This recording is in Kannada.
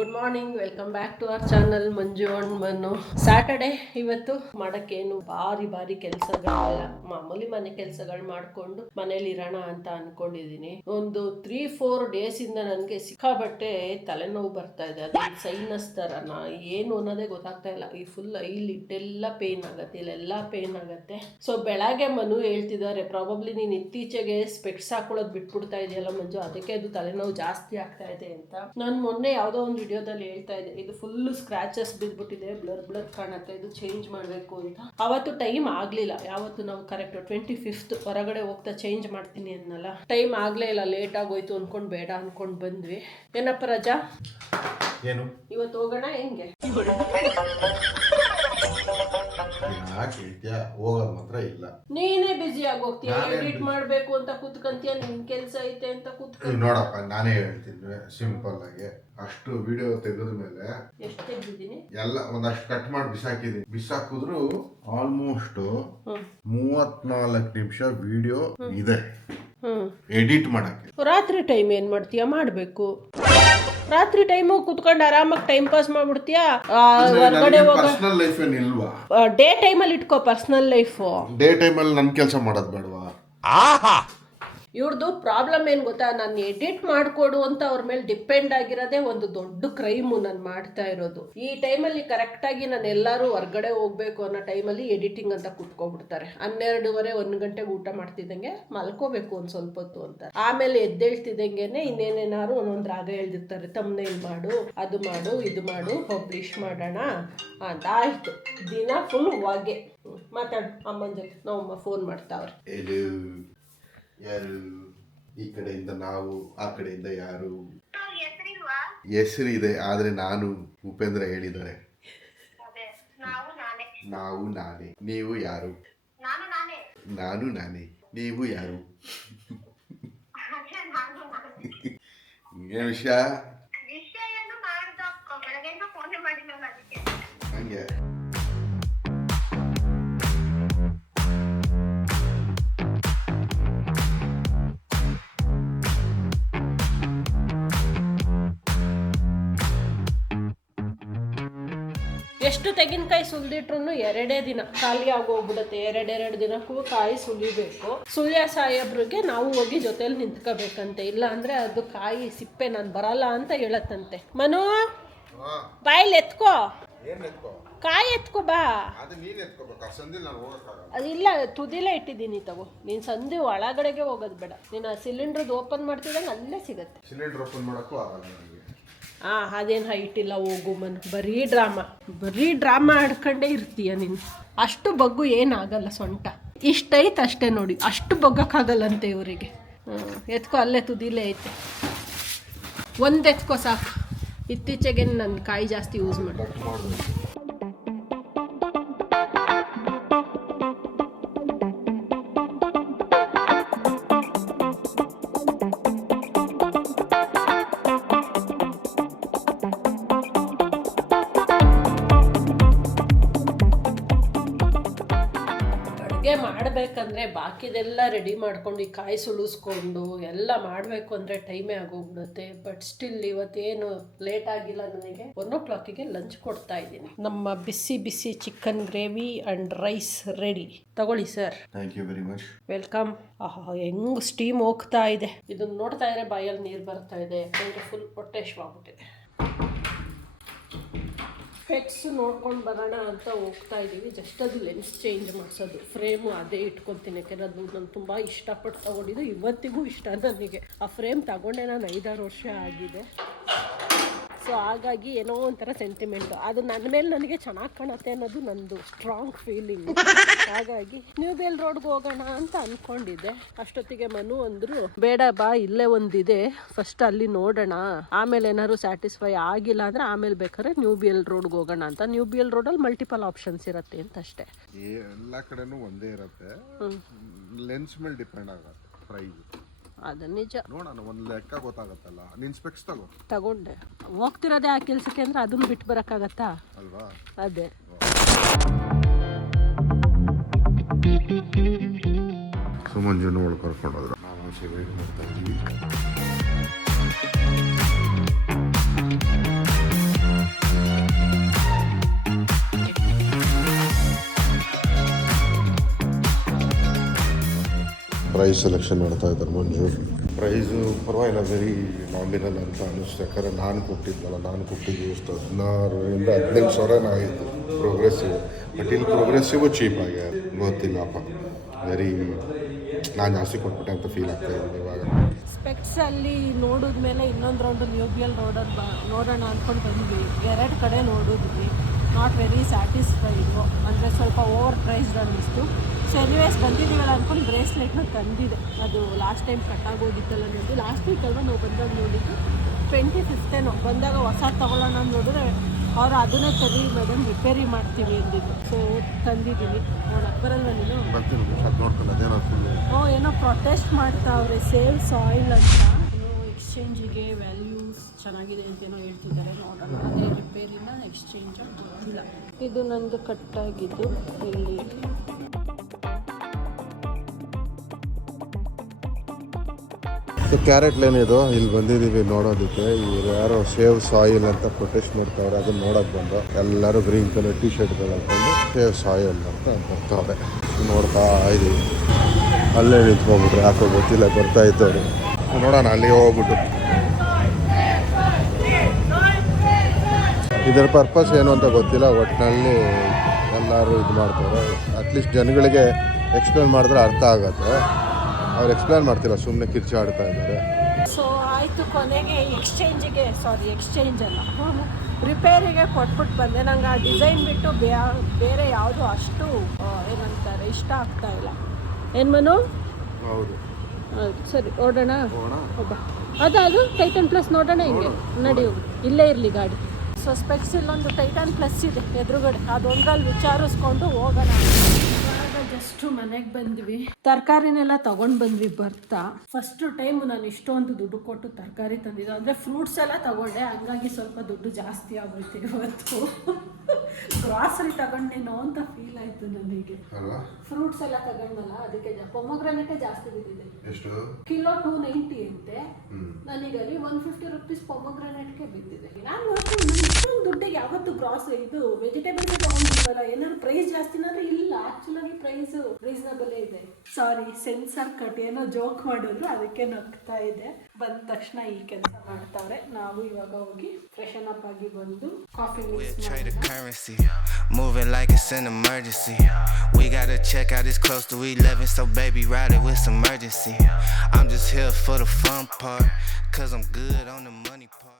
Good morning, welcome back to our channel Manju and Manu. Saturday ಇವತ್ತು ಮಾಡಕ್ಕೇನು ಭಾರಿ ಕೆಲಸಗಳಿಲ್ಲ, ಮಾಮೂಲಿ ಮನೆ ಕೆಲಸಗಳು ಮಾಡ್ಕೊಂಡು ಮನೇಲಿ ಇರೋಣ ಅಂತ ಅನ್ಕೊಂಡಿದೀನಿ. ಒಂದು 3-4 ಡೇಸ್ ಇಂದ ನನಗೆ ಸಿಕ್ಕಾಬಟ್ಟೆ ತಲೆನೋವು ಬರ್ತಾ ಇದೆ. ಅದು ಸೈನಸ್ ತರನ ಏನು ಅನ್ನೋದೇ ಗೊತ್ತಾಗ್ತಾ ಇಲ್ಲ. ಈ ಫುಲ್ ಇಲ್ಲೆಲ್ಲ ಪೇನ್ ಆಗತ್ತೆ, ಇಲ್ಲೆಲ್ಲ ಪೇನ್ ಆಗತ್ತೆ. ಸೊ ಬೆಳಗ್ಗೆ ಮನು ಹೇಳ್ತಿದ್ದಾರೆ, ಪ್ರಾಬಬ್ಲಿ ನೀನು ಇತ್ತೀಚೆಗೆ ಸ್ಪೆಕ್ಸ್ ಹಾಕೊಳ್ಳೋದು ಬಿಟ್ಬಿಡ್ತಾ ಇದೆಯಲ್ಲ ಮಂಜು, ಅದಕ್ಕೆ ಅದು ತಲೆನೋವು ಜಾಸ್ತಿ ಆಗ್ತಾ ಇದೆ ಅಂತ. ನಾನು ಮೊನ್ನೆ ಯಾವುದೋ ಒಂದು ವಿಡಿಯೋದಲ್ಲಿ ಹೇಳ್ತಾ ಇದ್ದೆ, ಇದು ಫುಲ್ ಸ್ಕ್ರಾಚಸ್ ಬಿದ್ಬಿಟ್ಟಿದೆ, ಬ್ಲರ್ ಕಾಣುತ್ತೆ, ಇದು ಚೇಂಜ್ ಮಾಡಬೇಕು ಅಂತ. ಅವತ್ತು ಟೈಮ್ ಆಗಲಿಲ್ಲ. ಯಾವತ್ತು ನಾವು ಕರೆಕ್ಟ್ 25th ಹೊರಗಡೆ ಹೋಗ್ತಾ ಚೇಂಜ್ ಮಾಡ್ತೀನಿ ಅನ್ನಲ್ಲ, ಟೈಮ್ ಆಗಲೇ ಇಲ್ಲ, ಲೇಟ್ ಆಗೋಯ್ತು ಅನ್ಕೊಂಡು ಬೇಡ ಅನ್ಕೊಂಡು ಬಂದ್ವಿ. ಏನಪ್ಪ ರಜಾ, ಏನು ಇವತ್ತು ಹೋಗೋಣ ಹೆಂಗೆ? ಹೋಗೋದು ಮಾತ್ರ ಇಲ್ಲ. ನೀನೇ ಬಿಸಿ ಆಗೋಗ್ತೀಯ, ಎಡಿಟ್ ಮಾಡ್ಬೇಕು ಅಂತ ಕೂತ್ಕಂತೀಯ, ನಿನ್ ಕೆಲ್ಸ ಐತೆ ಅಂತ ಕೂತ್ಕೊಂಡ್. ನೋಡಪ್ಪ, ನಾನೇ ಹೇಳ್ತೀನಿ ಸಿಂಪಲ್ ಆಗಿ, ಅಷ್ಟು ವಿಡಿಯೋ ತೆಗೆದ ಮೇಲೆ ಎಷ್ಟು ತೆಗ್ದಿದ್ದೀನಿ ಎಲ್ಲ ಒಂದಷ್ಟು ಕಟ್ ಮಾಡಿ ಬಿಸಾಕಿದ್ರು ಆಲ್ಮೋಸ್ಟ್ 34 ನಿಮಿಷ ವಿಡಿಯೋ ಇದೆ ಎಡಿಟ್ ಮಾಡಕ್ಕೆ. ರಾತ್ರಿ ಟೈಮ್ ಏನ್ ಮಾಡ್ತೀಯ? ಮಾಡ್ಬೇಕು. ರಾತ್ರಿ ಟೈಮು ಕುತ್ಕೊಂಡು ಆರಾಮಾಗಿ ಟೈಮ್ ಪಾಸ್ ಮಾಡ್ಬಿಡ್ತೀಯಾ? ಹೊರಗಡೆ ಹೋಗ ಪರ್ಸನಲ್ ಲೈಫ್ ಏನಿಲ್ವಾ? ಡೇ ಟೈಮಲ್ಲಿ ಇಟ್ಕೋ ಪರ್ಸನಲ್ ಲೈಫು. ಡೇ ಟೈಮಲ್ಲಿ ನನ್ನ ಕೆಲಸ ಮಾಡೋದು ಬೇಡವಾ? ಇವ್ರದ್ದು ಪ್ರಾಬ್ಲಮ್ ಏನು ಗೊತ್ತಾ, ನಾನು ಎಡಿಟ್ ಮಾಡಿಕೊಡು ಅಂತ ಅವ್ರ ಮೇಲೆ ಡಿಪೆಂಡ್ ಆಗಿರೋದೇ ಒಂದು ದೊಡ್ಡ ಕ್ರೈಮು ನಾನು ಮಾಡ್ತಾ ಇರೋದು. ಈ ಟೈಮಲ್ಲಿ ಕರೆಕ್ಟಾಗಿ ನಾನು ಎಲ್ಲರೂ ಹೊರ್ಗಡೆ ಹೋಗ್ಬೇಕು ಅನ್ನೋ ಟೈಮಲ್ಲಿ ಎಡಿಟಿಂಗ್ ಅಂತ ಕುತ್ಕೊಬಿಡ್ತಾರೆ. 12:30 1 ಗಂಟೆಗೆ ಊಟ ಮಾಡ್ತಿದ್ದಂಗೆ ಮಲ್ಕೋಬೇಕು ಒಂದು ಸ್ವಲ್ಪ ಹೊತ್ತು ಅಂತ. ಆಮೇಲೆ ಎದ್ದೇಳ್ತಿದ್ದಂಗೆನೆ ಇನ್ನೇನೇನಾದ್ರು ಒಂದೊಂದು ರಾಗ ಹೇಳ್ದಿರ್ತಾರೆ, ತಮ್ನೇಲ್ ಮಾಡು, ಅದು ಮಾಡು, ಇದು ಮಾಡು, ಪಬ್ಲಿಷ್ ಮಾಡೋಣ ಅಂತ. ಆಯ್ತು, ದಿನ ಫುಲ್ ಹೊಗೆ. ಮಾತಾಡು ಅಮ್ಮನ ಜೊತೆ. ನಮ್ಮಮ್ಮ ಫೋನ್ ಮಾಡ್ತಾವ್ರೆ. ಯಾರು? ಈ ಕಡೆಯಿಂದ ನಾವು, ಆ ಕಡೆಯಿಂದ ಯಾರು? ಹೆಸರು ಇದೆ, ಆದ್ರೆ ನಾನು ಉಪೇಂದ್ರ ಹೇಳಿದ್ದಾರೆ. ನಾವು ನಾನೇ. ನೀವು ಯಾರು? ನಾನು ನಾನೇ. ನೀವು ಯಾರು? ಏನ್ ವಿಷಯ? ಹಂಗೆ ಎಷ್ಟು ತೆಂಗಿನಕಾಯಿ ಸುಲಿದಿಟ್ರು 2 ದಿನ ಖಾಲಿ ಆಗೋಗ್ಬಿಡುತ್ತೆ. 2 ದಿನಕ್ಕೂ ಕಾಯಿ ಸುಲಿಬೇಕು. ಸುಳ್ಯ ಸಾಹೇಬ್ರಿಗೆ ನಾವು ಹೋಗಿ ಜೊತೆಲಿ ನಿಂತ್ಕೋಬೇಕಂತೆ, ಇಲ್ಲ ಅಂದ್ರೆ ಅದು ಕಾಯಿ ಸಿಪ್ಪೆ ನಾನು ಬರಲ್ಲ ಅಂತ ಹೇಳತ್ತಂತೆ. ಮನು, ಬಾಯಲ್ಲಿ ಎತ್ಕೋ, ಕಾಯಿ ಎತ್ಕೋ ಬಾ. ಅದಿಲ್ಲ, ತುದಿಲೇ ಇಟ್ಟಿದ್ದೀನಿ, ತಗೋ. ನೀನು ಸಂಧಿ ಒಳಗಡೆಗೆ ಹೋಗೋದು ಬೇಡ. ನೀನು ಆ ಸಿಲಿಂಡ್ರದ್ದು ಓಪನ್ ಮಾಡ್ತಿದ್ದಂಗೆ ಅಲ್ಲೇ ಸಿಗತ್ತೆ. ಸಿಲಿಂಡರ್ ಓಪನ್ ಮಾಡೋಕ್ಕೂ ಆಗಲ್ಲ ನನಗೆ. ಅದೇನು ಹೈಟ್ ಇಲ್ಲ, ಹೋಗು ಮನು. ಬರೀ ಡ್ರಾಮಾ ಆಡ್ಕೊಂಡೇ ಇರ್ತೀಯ ನೀನು. ಅಷ್ಟು ಬಗ್ಗು ಏನಾಗಲ್ಲ, ಸೊಂಟ ಇಷ್ಟೈತೆ ಅಷ್ಟೇ ನೋಡಿ, ಅಷ್ಟು ಬಗ್ಗಕ್ಕಾಗಲ್ಲಂತೆ ಇವರಿಗೆ. ಎತ್ಕೋ, ಅಲ್ಲೇ ತುದಿಲೇ ಐತೆ, ಒಂದು ಎತ್ಕೋ ಸಾಕು. ಇತ್ತೀಚೆಗೆ ನನ್ನ ಕಾಯಿ ಜಾಸ್ತಿ ಯೂಸ್ ಮಾಡಿ. ಮಾಡಬೇಕಂದ್ರೆ ಬಾಕಿದೆಲ್ಲ ರೆಡಿ ಮಾಡ್ಕೊಂಡು ಈ ಕಾಯಿ ಸುಳಿಸ್ಕೊಂಡು ಎಲ್ಲ ಮಾಡಬೇಕು ಅಂದರೆ ಟೈಮೇ ಆಗೋಗ್ಬಿಡುತ್ತೆ. ಬಟ್ ಸ್ಟಿಲ್ ಇವತ್ತೇನು ಲೇಟ್ ಆಗಿಲ್ಲ, ನನಗೆ 1 o'clockಗೆ ಲಂಚ್ ಕೊಡ್ತಾ ಇದ್ದೀನಿ. ನಮ್ಮ ಬಿಸಿ chicken gravy and rice ready. ತಗೊಳ್ಳಿ sir. Thank you very much. Welcome. ಹೆಂಗ್ ಸ್ಟೀಮ್ ಹೋಗ್ತಾ ಇದೆ, ಇದನ್ನ ನೋಡ್ತಾ ಇದ್ರೆ ಬಾಯಲ್ಲಿ ನೀರು ಬರ್ತಾ ಇದೆ, ಯಾಕಂದ್ರೆ ಫುಲ್ ಹೊಟ್ಟೆ ಆಗ್ಬಿಟ್ಟಿದೆ. ಫೆಟ್ಸ್ ನೋಡ್ಕೊಂಡು ಬರೋಣ ಅಂತ ಹೋಗ್ತಾ ಇದ್ದೀವಿ. ಜಸ್ಟ್ ಅದು ಲೆನ್ಸ್ ಚೇಂಜ್ ಮಾಡಿಸೋದು, ಫ್ರೇಮು ಅದೇ ಇಟ್ಕೊತೀನಿ. ಯಾಕೆಂದ್ರೆ ಅದು ನಾನು ತುಂಬ ಇಷ್ಟಪಟ್ಟು ತೊಗೊಂಡಿದ್ದು, ಇವತ್ತಿಗೂ ಇಷ್ಟ ನನಗೆ. ಆ ಫ್ರೇಮ್ ತಗೊಂಡೆ ನಾನು 5-6 ವರ್ಷ ಆಗಿದೆ. ಸೊ ಹಾಗಾಗಿ ಏನೋ ಒಂಥರ ಸೆಂಟಿಮೆಂಟು, ಅದು ನನ್ನ ಮೇಲೆ ನನಗೆ ಚೆನ್ನಾಗಿ ಕಾಣುತ್ತೆ ಅನ್ನೋದು ನಂದು ಸ್ಟ್ರಾಂಗ್ ಫೀಲಿಂಗ್. ಹಾಗಾಗಿ ನ್ಯೂ ಬೇಲ್ ರೋಡ್ಗೆ ಹೋಗೋಣ ಅಂತ ಅಂದ್ಕೊಂಡಿದ್ದೆ. ಅಷ್ಟೊತ್ತಿಗೆ ಮನು ಅಂದರು, ಬೇಡ ಬಾ, ಇಲ್ಲೇ ಒಂದಿದೆ, ಫಸ್ಟ್ ಅಲ್ಲಿ ನೋಡೋಣ, ಆಮೇಲೆ ಏನಾದ್ರು ಸ್ಯಾಟಿಸ್ಫೈ ಆಗಿಲ್ಲ ಅಂದರೆ ಆಮೇಲೆ ಬೇಕಾದ್ರೆ ನ್ಯೂ ಬೇಲ್ ರೋಡ್ಗೆ ಹೋಗೋಣ ಅಂತ. ನ್ಯೂ ಬೇಲ್ ರೋಡಲ್ಲಿ ಮಲ್ಟಿಪಲ್ ಆಪ್ಷನ್ಸ್ ಇರುತ್ತೆ ಅಂತ ಅಷ್ಟೇ. ಎಲ್ಲ ಕಡೆನೂ ಒಂದೇ ಇರುತ್ತೆ, ಲೆನ್ಸ್ ಮೇಲೆ ಡಿಪೆಂಡ್ ಆಗುತ್ತೆ ಪ್ರೈಸ್. ಅದು ನಿಜ. ನೋಡೋಣ, ಒಂದು ಲೆಕ್ಕ ಗೊತ್ತಾಗತ್ತಲ್ಲ. ನೀನು ಸ್ಪೆಕ್ಸ್ ತಗೊಂಡೆ ಹೋಗ್ತಿರೋದೇ ಆ ಕೆಲಸಕ್ಕೆ ಅಂದ್ರೆ ಅದನ್ನು ಬಿಟ್ಟು ಬರೋಕ್ಕಾಗತ್ತಾ ಅಲ್ವಾ? ಅದೇ. ಸುಮಂಜುನ ಒಳಗೆ ಕರ್ಕೊಂಡೋದ್ರು. ನಾವು ವೇಟ್ ಮಾಡ್ತಾ ಇದ್ದೀವಿ. ಪ್ರೈಸ್ ಸೆಲೆಕ್ಷನ್ ಮಾಡ್ತಾ ಇದ್ದಾರೆ ಮಂಜು. ಪ್ರೈಸು ಪರವಾಗಿಲ್ಲ, ವೆರಿ ನಾಮಿನಲ್ ಅಂತ ಅನ್ನಿಸ್ತು. ಯಾಕಂದರೆ ನಾನು ಕೊಟ್ಟಿದ್ದು ಎಷ್ಟು 16,000-15,000 ಆಯಿತು ಪ್ರೋಗ್ರೆಸಿವ್. ಬಟ್ ಇಲ್ಲಿ ಪ್ರೋಗ್ರೆಸಿವ್ ಚೀಪಾಗಿ ಗೊತ್ತಿಲ್ಲಪ್ಪ, ವೆರಿ ನಾನು ಜಾಸ್ತಿ ಕೊಟ್ಬಿಟ್ಟೆ ಅಂತ ಫೀಲ್ ಆಗ್ತಾ ಇದ್ದೀನಿ ಇವಾಗ. ಸ್ಪೆಕ್ಟ್ಸ್ ಅಲ್ಲಿ ನೋಡಿದ್ಮೇಲೆ ಇನ್ನೊಂದು ರೌಂಡು ನ್ಯೂಬಿಯಲ್ ನೋಡೋಣ ಅಂದ್ಕೊಂಡು ಬಂದ್ವಿ. 2 ಕಡೆ ನೋಡಿದ್ವಿ, ನಾಟ್ ವೆರಿ ಸ್ಯಾಟಿಸ್ಫೈಡು, ಅಂದರೆ ಸ್ವಲ್ಪ ಓವರ್ ಪ್ರೈಸ್ಡ್ ಅನ್ನಿಸ್ತು. ಸೊ ಎನಿವೇಸ್ ಬಂದಿದ್ದೀವಲ್ಲ ಅಂದ್ಕೊಂಡು ಬ್ರೇಸ್ಲೆಟ್ನ ತಂದಿದೆ. ಅದು ಲಾಸ್ಟ್ ಟೈಮ್ ಕಟ್ಟಾಗೋಗಿತ್ತಲ್ಲ ನೋಡಿ, ಲಾಸ್ಟ್ ವೀಕ್ ಅಲ್ವಾ ನಾವು ಬಂದಾಗ ನೋಡಿದ್ದು, 25th ಬಂದಾಗ ಹೊಸ ತೊಗೊಳ್ಳೋಣ ಅಂತ ನೋಡಿದ್ರೆ ಅವ್ರು ಅದನ್ನೇ ತರಿ ಮೇಡಮ್ ರಿಪೇರಿ ಮಾಡ್ತೀವಿ ಅಂದಿದ್ದು. ಸೊ ತಂದಿದ್ದೀನಿ, ನೋಡಕ್ಕೆ ಬರಲ್ವ ನೀನು? ಏನೋ ಪ್ರೊಟೆಸ್ಟ್ ಮಾಡ್ತಾವ್ರೆ, ಸೇವ್ ಸಾಯಿಲ್ ಅಂತ, ಎಕ್ಸ್ಚೇಂಜಿಗೆ ವ್ಯಾಲ್ಯೂಸ್ ಚೆನ್ನಾಗಿದೆ ಅಂತೇನೋ ಹೇಳ್ತಿದ್ದಾರೆ. ನೋಡೋಣ, ಅದೇ ರಿಪೇರಿನ ಎಕ್ಸ್ಚೇಂಜ್ ಇಲ್ಲ. ಇದು ನಂದು ಕಟ್ಟಾಗಿದ್ದು ಇಲ್ಲಿ. ಕ್ಯಾರೆಟ್ ಲೇನ್ ಇದು, ಇಲ್ಲಿ ಬಂದಿದ್ದೀವಿ ನೋಡೋದಕ್ಕೆ. ಇವ್ರು ಯಾರೋ ಸೇವ್ ಸಾಯಿಲ್ ಅಂತ ಪ್ರೊಟೆಸ್ಟ್ ಮಾಡ್ತಾವ್ರೆ, ಅದನ್ನ ನೋಡೋಕೆ ಬಂದು ಎಲ್ಲರೂ ಗ್ರೀನ್ ಕಲರ್ ಟಿ ಶರ್ಟ್ಗಳು ಹಾಕೊಂಡು ಸೇವ್ ಸಾಯಿಲ್ ಅಂತ ಬರ್ತಾವ್ರೆ. ನೋಡ್ತಾ ಇದ್ದೀವಿ, ಅಲ್ಲೇ ನಿಂತ್ಕೊಂಡ್ಬಿಟ್ರೆ ಯಾಕೋ ಗೊತ್ತಿಲ್ಲ, ಬರ್ತಾ ಇದ್ದವ್ರು. ನೋಡೋಣ ಅಲ್ಲಿ ಹೋಗ್ಬಿಟ್ಟು. ಇದರ ಪರ್ಪಸ್ ಏನು ಅಂತ ಗೊತ್ತಿಲ್ಲ, ಒಟ್ಟಿನಲ್ಲಿ ಎಲ್ಲರೂ ಇದು ಮಾಡ್ತಾರೆ. ಅಟ್ಲೀಸ್ಟ್ ಜನಗಳಿಗೆ ಎಕ್ಸ್ಪ್ಲೇನ್ ಮಾಡಿದ್ರೆ ಅರ್ಥ ಆಗುತ್ತೆ. ಅವ್ರು ಎಕ್ಸ್ಪ್ಲೇನ್ ಮಾಡ್ತಿಲ್ಲ, ಸುಮ್ಮನೆ ಕಿರ್ಚಾಡ್ತಾ ಇದ್ದಾರೆ. ಸೊ ಆಯಿತು, ಕೊನೆಗೆ ಎಕ್ಸ್ಚೇಂಜ್ ಅಲ್ಲ, ರಿಪೇರಿಗೆ ಕೊಟ್ಬಿಟ್ಟು ಬಂದೆ. ನಂಗೆ ಆ ಡಿಸೈನ್ ಬಿಟ್ಟು ಬೇರೆ ಯಾವುದು ಅಷ್ಟು ಏನಂತಾರೆ ಇಷ್ಟ ಆಗ್ತಾ ಇಲ್ಲ. ಏನು ಮನು? ಹೌದು, ಸರಿ ಓಡೋಣ. ಅದು ಟೈಟನ್ ಪ್ಲಸ್ ನೋಡೋಣ, ಹಿಂಗೆ ನಡಿ ಹೋಗಿ, ಇಲ್ಲೇ ಇರಲಿ ಗಾಡಿ. ಸೊ ಸ್ಪೆಕ್ಸ್ ಇಲ್ಲೊಂದು ಟೈಟನ್ ಪ್ಲಸ್ ಇದೆ ಎದುರುಗಡೆ, ಅದೊಂದ್ರಲ್ಲಿ ವಿಚಾರಿಸ್ಕೊಂಡು ಹೋಗೋಣ. ಜಸ್ಟ್ ಮನೆಗೆ ಬಂದ್ವಿ, ತರಕಾರಿನೆಲ್ಲ ತಗೊಂಡು ಬಂದ್ವಿ. ಬರ್ತಾ ಫಸ್ಟ್ ಟೈಮ್ ನಾನು ಇಷ್ಟೊಂದು ದುಡ್ಡು ಕೊಟ್ಟು ತರಕಾರಿ ತಂದಿದ್ದು, ಅಂದರೆ ಫ್ರೂಟ್ಸ್ ಎಲ್ಲ ತಗೊಂಡೆ, ಹಂಗಾಗಿ ಸ್ವಲ್ಪ ದುಡ್ಡು ಜಾಸ್ತಿ ಆಗೋಯ್ತು ಇವತ್ತು. ಗ್ರಾಸರಿ ತಗೊಂಡೇನೋ ಅಂತ ಫೀಲ್ ಆಯ್ತು ನನಗೆ. ಫ್ರೂಟ್ಸ್ ಎಲ್ಲ ತಗೊಂಡಲ್ಲ, ಅದಕ್ಕೆ ಪೊಮೊಗ್ರಾನೇಟೇ ಜಾಸ್ತಿ ಬಿದ್ದಿದೆ. ಎಷ್ಟು ಕಿಲೋ 290 ಅಂತೆ. ನನಗಲ್ಲಿ 150 ರೂಪೀಸ್ ಪೊಮೊಗ್ರಾನೇಟ್ಗೆ ಬಿದ್ದಿದೆ. ನಾನು ಇಷ್ಟೊಂದು ದುಡ್ಡಿಗೆ ಯಾವತ್ತು ಇದು ವೆಜಿಟೇಬಲ್ಸ್ ತಗೊಂಡಿಲ್ವಲ್ಲ, ಏನಾದ್ರು ಪ್ರೈಸ್ ಜಾಸ್ತಿನ ಅಂದ್ರೆ ಇಲ್ಲ, ಆಕ್ಚುಲಾಗಿ ಪ್ರೈಸ್ ರೀಸನಬಲ್ ಇದೆ. ಸಾರಿ, ಸೆನ್ಸರ್ ಕಟ್ ಏನೋ ಜೋಕ್ ಮಾಡಿದ್ರು, ಅದಕ್ಕೆ ನಗ್ತಾ ಇದೆ. ಬಂದ ತಕ್ಷಣ ಈ ಕೆಲಸ ಮಾಡ್ತಾವ್ರೆ. ನಾವು ಇವಾಗ ಹೋಗಿ ಫ್ರೆಶನ್ ಅಪ್ ಆಗಿ ಬಂದು coffee currency moving like it's an emergency. We gotta check out, it's close to 11, so baby ride it with some urgency. I'm just here for the fun part, cause I'm good on the money part.